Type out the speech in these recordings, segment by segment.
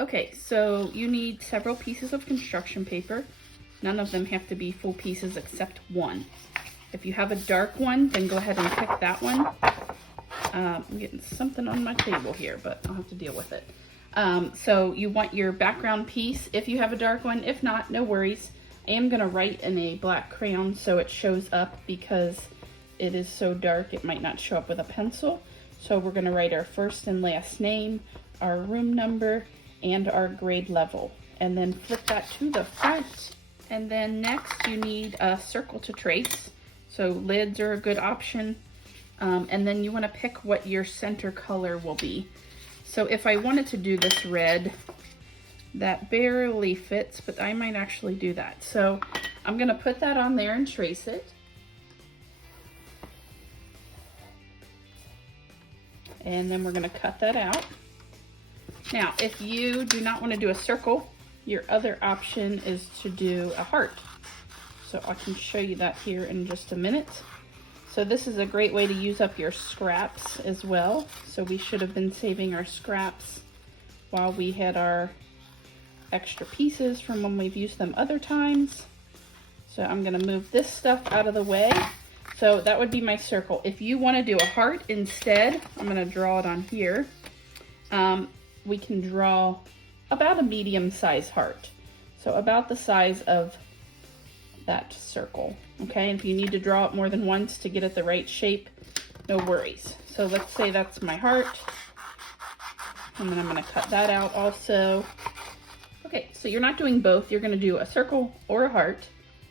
Okay, so you need several pieces of construction paper. None of them have to be full pieces except one. If you have a dark one, then go ahead and pick that one. I'm getting something on my table here, but I'll have to deal with it. So you want your background piece if you have a dark one. If not, no worries. I am gonna write in a black crayon so it shows up, because it is so dark it might not show up with a pencil. So we're gonna write our first and last name, our room number, and our grade level, and then flip that to the front. And then next you need a circle to trace. So lids are a good option. And then you want to pick what your center color will be. So if I wanted to do this red, that barely fits, but I might actually do that. So I'm going to put that on there and trace it. And then we're going to cut that out. Now, if you do not want to do a circle, your other option is to do a heart. So I can show you that here in just a minute. So this is a great way to use up your scraps as well. So we should have been saving our scraps while we had our extra pieces from when we've used them other times. So I'm gonna move this stuff out of the way. So that would be my circle. If you wanna do a heart instead, I'm gonna draw it on here. We can draw about a medium-sized heart. So about the size of that circle, okay? And if you need to draw it more than once to get it the right shape, no worries. So let's say that's my heart, and then I'm gonna cut that out also. Okay, so you're not doing both. You're gonna do a circle or a heart,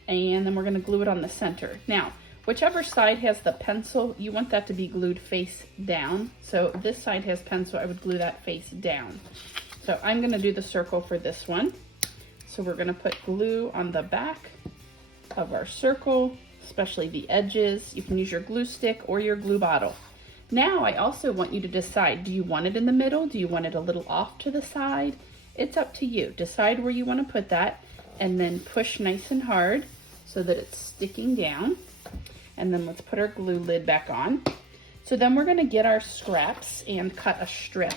and then we're gonna glue it on the center. Now, whichever side has the pencil, you want that to be glued face down. So this side has pencil, I would glue that face down. So I'm gonna do the circle for this one. So we're gonna put glue on the back of our circle, especially the edges. You can use your glue stick or your glue bottle. Now I also want you to decide, do you want it in the middle? Do you want it a little off to the side? It's up to you. Decide where you want to put that, and then push nice and hard so that it's sticking down. And then let's put our glue lid back on. So then we're gonna get our scraps and cut a strip.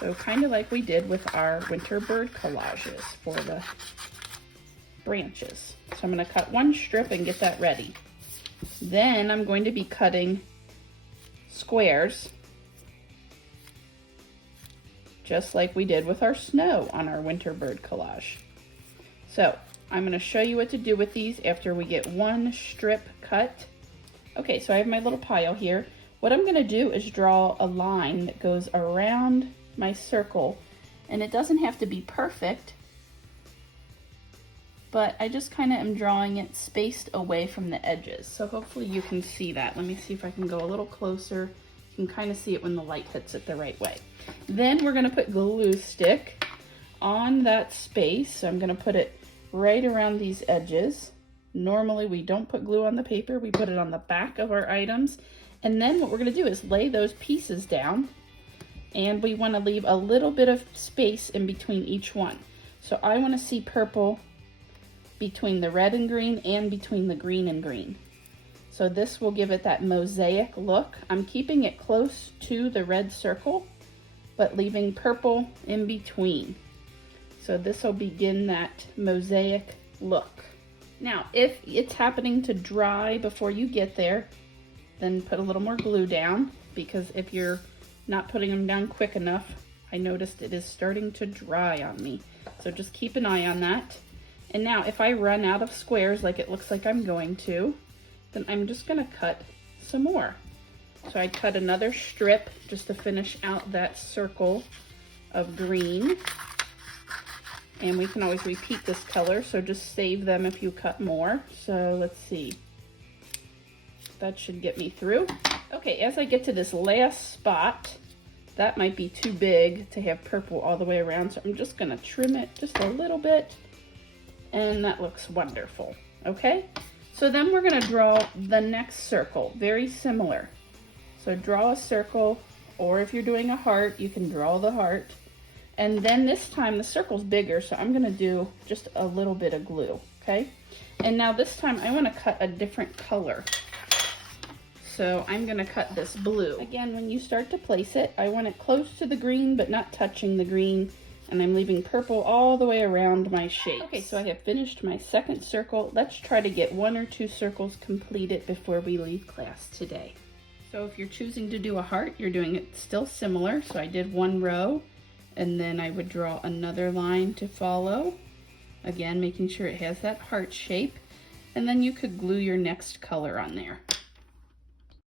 So kind of like we did with our winter bird collages for the branches. So I'm going to cut one strip and get that ready. Then I'm going to be cutting squares, just like we did with our snow on our winter bird collage. So I'm going to show you what to do with these after we get one strip cut. Okay, so I have my little pile here. What I'm going to do is draw a line that goes around my circle, and it doesn't have to be perfect, but I just kind of am drawing it spaced away from the edges. So hopefully you can see that. Let me see if I can go a little closer. You can kind of see it when the light hits it the right way. Then we're gonna put glue stick on that space. So I'm gonna put it right around these edges. Normally we don't put glue on the paper, we put it on the back of our items. And then what we're gonna do is lay those pieces down, and we wanna leave a little bit of space in between each one. So I wanna see purple between the red and green and between the green and green. So this will give it that mosaic look. I'm keeping it close to the red circle, but leaving purple in between. So this will begin that mosaic look. Now, if it's happening to dry before you get there, then put a little more glue down, because if you're not putting them down quick enough, I noticed it is starting to dry on me. So just keep an eye on that. And now if I run out of squares like it looks like I'm going to, then I'm just gonna cut some more. So I cut another strip just to finish out that circle of green. And we can always repeat this color, so just save them if you cut more. So let's see. That should get me through. Okay, as I get to this last spot, that might be too big to have purple all the way around, so I'm just gonna trim it just a little bit. And that looks wonderful, okay? So then we're gonna draw the next circle, very similar. So draw a circle, or if you're doing a heart, you can draw the heart. And then this time the circle's bigger, so I'm gonna do just a little bit of glue, okay? And now this time I wanna cut a different color. so I'm gonna cut this blue. Again, when you start to place it, I want it close to the green, but not touching the green. And I'm leaving purple all the way around my shape. Okay, so I have finished my second circle. Let's try to get 1 or 2 circles completed before we leave class today. So if you're choosing to do a heart, you're doing it still similar. So I did 1 row, and then I would draw another line to follow. Again, making sure it has that heart shape. And then you could glue your next color on there.